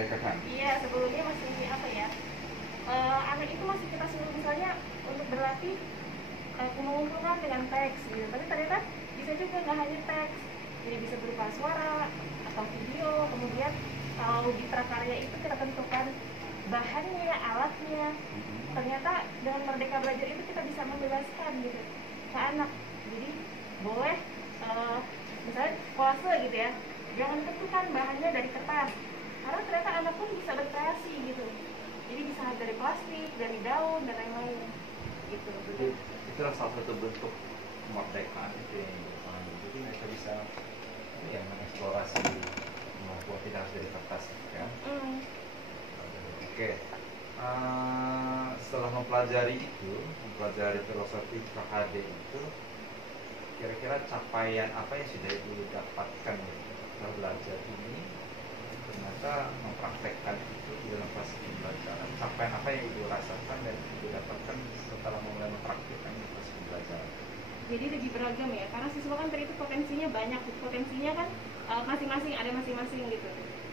memerdekakan. Iya, sebelumnya masih apa ya? Anak itu masih kita suruh misalnya untuk berlatih mengumpulkan dengan teks gitu. Tapi ternyata bisa juga nggak hanya teks, jadi bisa berupa suara atau video. Kemudian kalau di prakarya itu kita tentukan bahannya, alatnya. Ternyata dengan Merdeka Belajar itu kita bisa membebaskan gitu ke anak. Jadi boleh misalnya kolase gitu ya, jangan tentukan bahannya dari kertas, karena ternyata anak pun bisa berkreasi gitu. Jadi bisa dari plastik, dari daun dan lain-lain gitu. Jadi itulah salah satu bentuk kemerdekaan itu yang dipahami. Jadi mereka bisa ya mengeksplorasi kemampuan tidak harus dari kertas ya. Oke. Setelah mempelajari filosofi KHD itu, kira-kira capaian apa yang sudah Ibu dapatkan setelah belajar ini? Ternyata mempraktekkan itu di dalam proses pembelajaran. Capaian apa yang Ibu rasakan dan Ibu dapatkan setelah mulai mempraktekkan di proses pembelajaran? Jadi lebih beragam ya, karena siswa kan tadi itu potensinya banyak, potensinya kan masing-masing ada masing-masing gitu.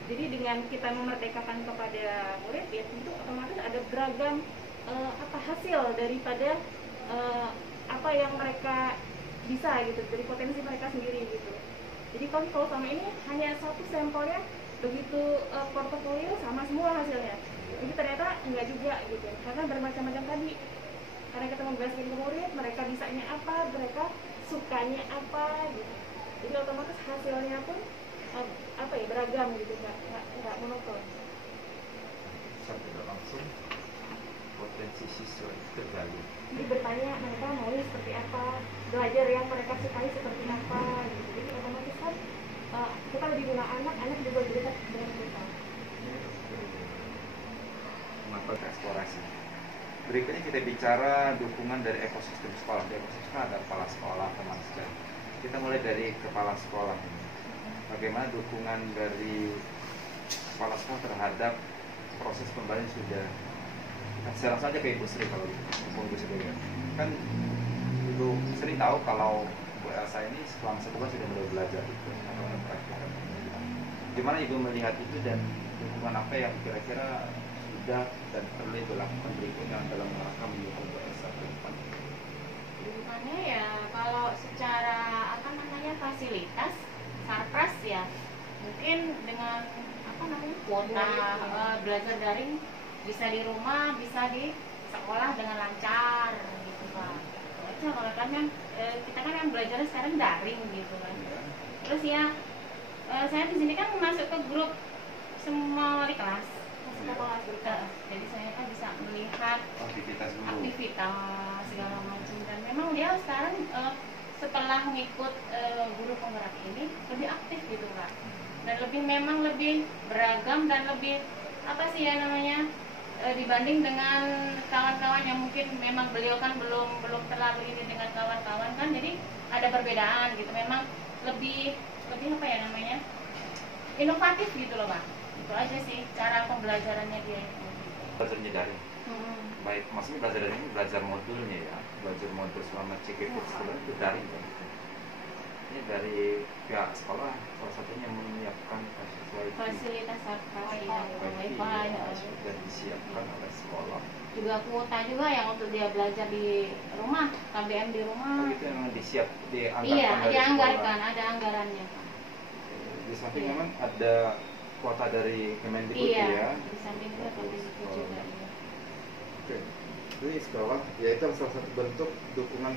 Jadi dengan kita memerdekakan kepada murid ya tentu otomatis ada beragam hasil daripada apa yang mereka bisa gitu, dari potensi mereka sendiri gitu. Jadi kalau sama ini hanya satu sampelnya, begitu portofolio sama semua hasilnya. Jadi ternyata enggak juga gitu, karena bermacam-macam tadi. Karena kita membahaskan ke murid, mereka bisanya apa, mereka sukanya apa gitu. Jadi otomatis hasilnya pun beragam gitu, nggak monoton. Tidak langsung potensi siswa itu tergali. Jadi bertanya mereka mau seperti apa, belajar yang mereka sukai seperti apa gitu. Jadi otomatis kan kita lebih guna anak juga lebih dekat dengan kita. Kenapa eksplorasi? Berikutnya kita bicara dukungan dari ekosistem sekolah. Di ekosistem ada kepala sekolah, teman sejarah. Kita mulai dari kepala sekolah ini. Bagaimana dukungan dari kepala sekolah terhadap proses pembelajaran sudah? Saya langsung aja ke Ibu Sri kalau Ibu Sri ya. Kan Ibu Sri tahu kalau Bu Elsa ini selama sebulan sudah mulai belajar itu atau mempraktikkan. Gimana Ibu melihat itu dan dukungan apa yang kira-kira sudah dan perlu dilakukan berikutnya dalam rangka mendukung Bu Elsa ke depan? Dukungannya ya kalau secara fasilitas sarpras ya mungkin dengan kuota belajar daring bisa di rumah, bisa di sekolah dengan lancar gitu Pak. Itu kalau kan kita kan yang belajar sekarang daring gitu kan. Terus ya saya di sini kan masuk ke grup semua wali kelas. Jadi saya kan bisa melihat aktivitas segala macam, dan memang dia sekarang setelah mengikut guru penggerak ini lebih aktif gitu Kak, dan memang lebih beragam dan lebih dibanding dengan kawan-kawan yang mungkin memang beliau kan belum terlalu ini dengan kawan-kawan kan, jadi ada perbedaan gitu, memang lebih inovatif gitu loh Pak. Itu aja sih cara pembelajarannya dia itu. Belajarnya daring. Baik, maksudnya belajar daring ini belajar modulnya ya, belajar modul selama CGP sebenarnya itu daring kan. Ini dari pihak sekolah salah satunya menyiapkan fasilitas wifi sudah disiapkan oleh sekolah. Juga kuota juga yang untuk dia belajar di rumah, KBM di rumah. Itu yang dianggarkan iya, dari dianggarkan, sekolah. ada anggarannya Pak. Di samping memang ada kuota dari Kemendikbud ya. Di samping itu Kemendikbud juga. Iya. Oke, ini sekolah, ya itu salah satu bentuk dukungan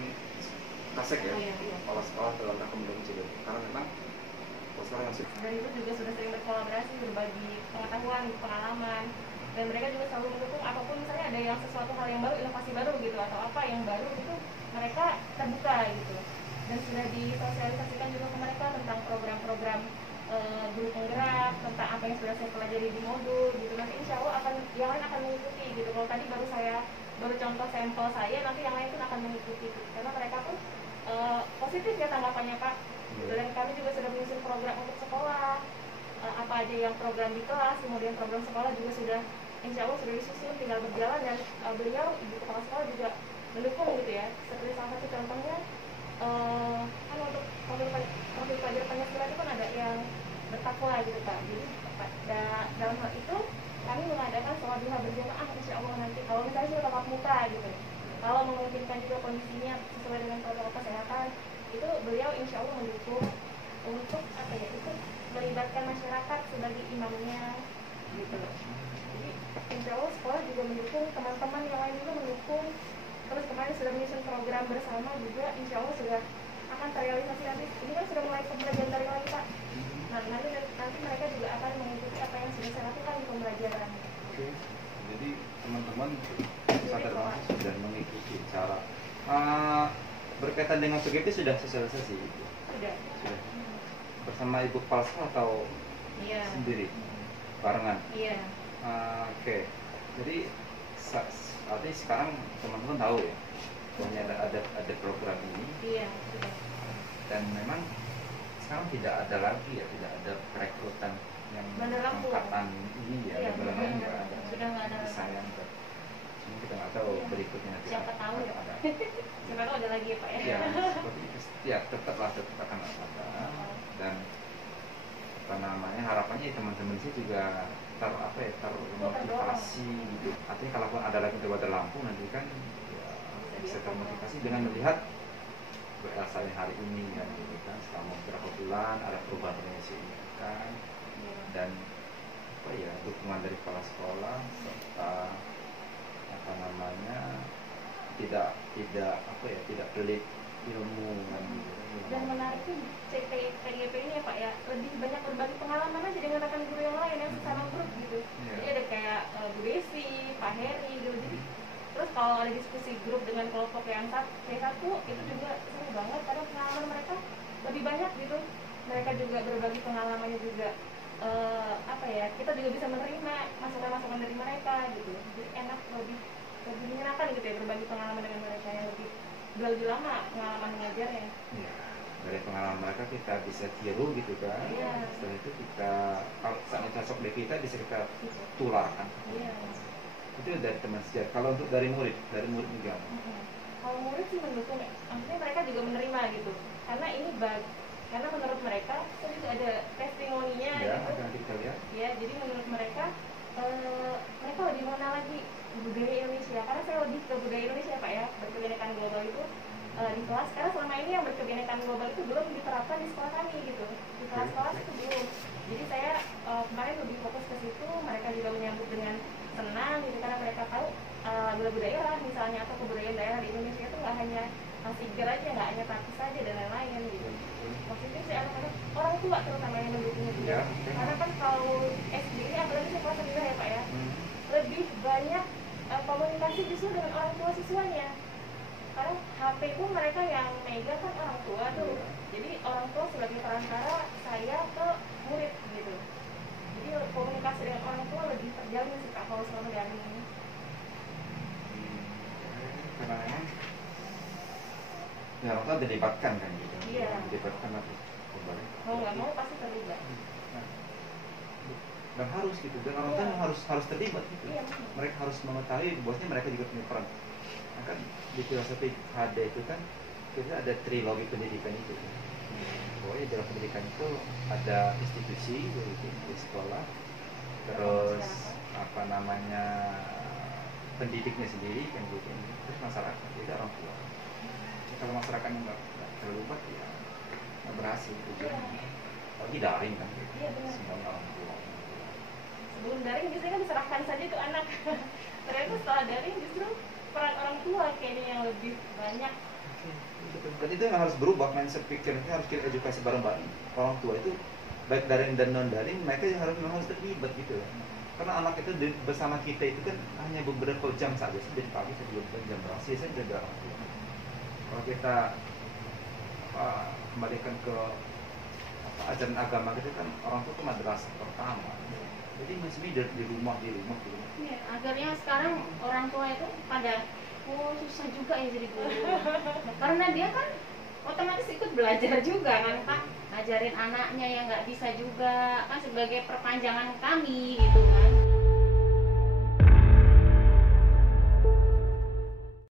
KASEK ya, kepala sekolah dalam rangka mendukung CGP. Karena memang kepala sekolah masih. Dan itu juga sudah sering berkolaborasi, berbagi pengetahuan, pengalaman, dan mereka juga selalu mendukung apapun misalnya ada yang sesuatu hal yang baru, inovasi baru gitu atau apa yang baru itu mereka terbuka gitu. Dan sudah disosialisasikan juga ke mereka tentang program-program guru penggerak, tentang apa yang sudah saya pelajari di modul gitu. Nanti insya Allah yang lain akan mengikuti gitu. Kalau tadi baru contoh sampel saya, nanti yang lain pun akan mengikuti gitu. Karena mereka pun positif ya tanggapannya Pak. Dan kami juga sudah menyusun program untuk sekolah, apa aja yang program di kelas, kemudian program sekolah juga sudah insya Allah sudah disusun, tinggal berjalan, dan beliau ibu kepala sekolah juga mendukung gitu ya. Seperti salah satu contohnya kan untuk profil pelajar Pancasila itu kan ada yang bertakwa gitu Pak. Jadi dalam hal itu upayakan sholat duha berjamaah insya Allah nanti kalau misalnya sudah tatap muka gitu, kalau memungkinkan juga kondisinya sesuai dengan protokol kesehatan, itu beliau insya Allah mendukung untuk apa ya, itu melibatkan masyarakat sebagai imamnya gitu loh. Jadi insya Allah sekolah juga mendukung, teman-teman yang lain juga mendukung. Terus kemarin sudah menyusun program bersama juga, insya Allah sudah akan terrealisasi nanti. Ini kan sudah mulai pembelajaran dari lagi Pak. Nah nanti mereka juga akan mengikuti apa yang sudah saya lakukan di pembelajaran. Oke. Jadi teman-teman sadar banget sudah mengikuti cara berkaitan dengan PGP sudah sosialisasi itu. Sudah. Bersama ibu kepala sekolah atau Iya. sendiri barengan? Iya. Oke. Jadi artinya sekarang teman-teman tahu ya bahwa ada program ini. Iya, sudah. Dan memang sekarang tidak ada lagi ya, tidak ada perekrutan yang Menerang angkatan ini ya, Iya, benar benar. nggak ada. Sudah nggak ada lagi. Sayang kan. Cuma kita nggak tahu Iya. berikutnya nanti. Siapa tahu ya. ada. Siapa tahu ada lagi ya Pak ya. Ya, seperti itu. Ya tetap akan ada. Dan apa namanya, harapannya teman-teman sih juga termotivasi gitu. Artinya kalaupun ada lagi coba lampu nanti kan ya, bisa termotivasi dengan melihat berasa hari ini kan gitu kan, selama beberapa bulan ada perubahan yang signifikan dan apa ya, dukungan dari kepala sekolah serta apa namanya tidak apa ya, tidak pelit ilmu kan gitu. Dan menariknya CPGP ini ya Pak ya, lebih banyak berbagi pengalaman aja dengan rekan guru yang lain yang sesama grup gitu. Iya. Jadi ada kayak Bu Desi, Pak Heri gitu. Jadi terus kalau ada diskusi grup dengan kelompok yang P1 itu juga seru banget karena pengalaman mereka lebih banyak gitu. Mereka juga berbagi pengalamannya juga apa ya, kita juga bisa menerima masukan-masukan dari mereka gitu. Jadi enak, lebih menyenangkan gitu ya berbagi pengalaman dengan mereka yang lebih lama pengalaman mengajarnya. Ya, dari pengalaman mereka kita bisa tiru gitu kan. Iya. Setelah itu kita, kalau misalnya cocok dari kita bisa kita tularkan. Iya. Itu dari teman sejarah. Kalau untuk dari murid juga. Kalau murid sih mendukung, maksudnya mereka juga menerima gitu. Karena ini karena menurut mereka, itu juga ada testimoninya Ya, gitu. nanti kita lihat. Ya, jadi menurut mereka, mereka lebih mengenal lagi budaya Indonesia. Karena saya lebih ke budaya Indonesia Pak ya, berkebinekaan global itu di kelas. Karena selama ini yang berkebinekaan global itu belum diterapkan di sekolah kami gitu. Di kelas-kelas itu belum. Jadi saya kemarin lebih fokus ke situ. Mereka juga menyambut dengan senang gitu, karena mereka tahu lagu-lagu daerah misalnya atau kebudayaan daerah di Indonesia itu nggak hanya sigar aja, nggak hanya tapis saja dan lain-lain gitu. Positif sih anak-anak, orang tua terutama yang mendukungnya juga. Ya, Karena kan kalau SD ini apalagi saya kelas 2 ya Pak ya, lebih banyak komunikasi justru dengan orang tua siswanya. Karena HP pun mereka yang megang kan orang tua tuh. Jadi orang tua sebagai perantara saya ke murid gitu. Jadi komunikasi dengan orang tua lebih terjalin sih Pak kalau selama daring ini. Karena memang ya orang tua dilibatkan kan gitu. Iya. Dilibatkan nanti kembali. Mau nggak mau pasti terlibat. Dan harus gitu, dan orang tua harus terlibat gitu. Iya. Mereka harus mengetahui bahwasanya mereka juga punya peran. Nah, kan di filosofi HD itu kan kita ada trilogi pendidikan itu. Pokoknya dalam pendidikan itu ada institusi yaitu di sekolah, terus apa namanya pendidiknya sendiri kan gitu, terus masyarakat, itu orang tua. Jadi kalau masyarakatnya nggak terlibat ya nggak berhasil tujuannya. Apalagi daring kan gitu. Iya, benar. Semuanya orang tua. Sebelum daring biasanya kan diserahkan saja ke anak. Ternyata setelah daring justru peran orang tua kayaknya yang lebih banyak. Dan itu yang harus berubah, mindset pikirnya harus kita edukasi bareng-bareng. Orang tua itu baik daring dan non daring, mereka memang harus terlibat gitu. Karena anak itu bersama kita itu kan hanya beberapa jam saja, dari pagi sampai jam berapa, saya jaga orang tua. Kalau kita kembalikan ke ajaran agama kita kan orang tua itu madrasah pertama. Jadi masih di rumah. Ya, akhirnya sekarang orang tua itu pada susah juga ya jadi guru. Karena dia kan otomatis ikut belajar juga kan Pak, ngajarin anaknya yang nggak bisa juga kan sebagai perpanjangan kami gitu.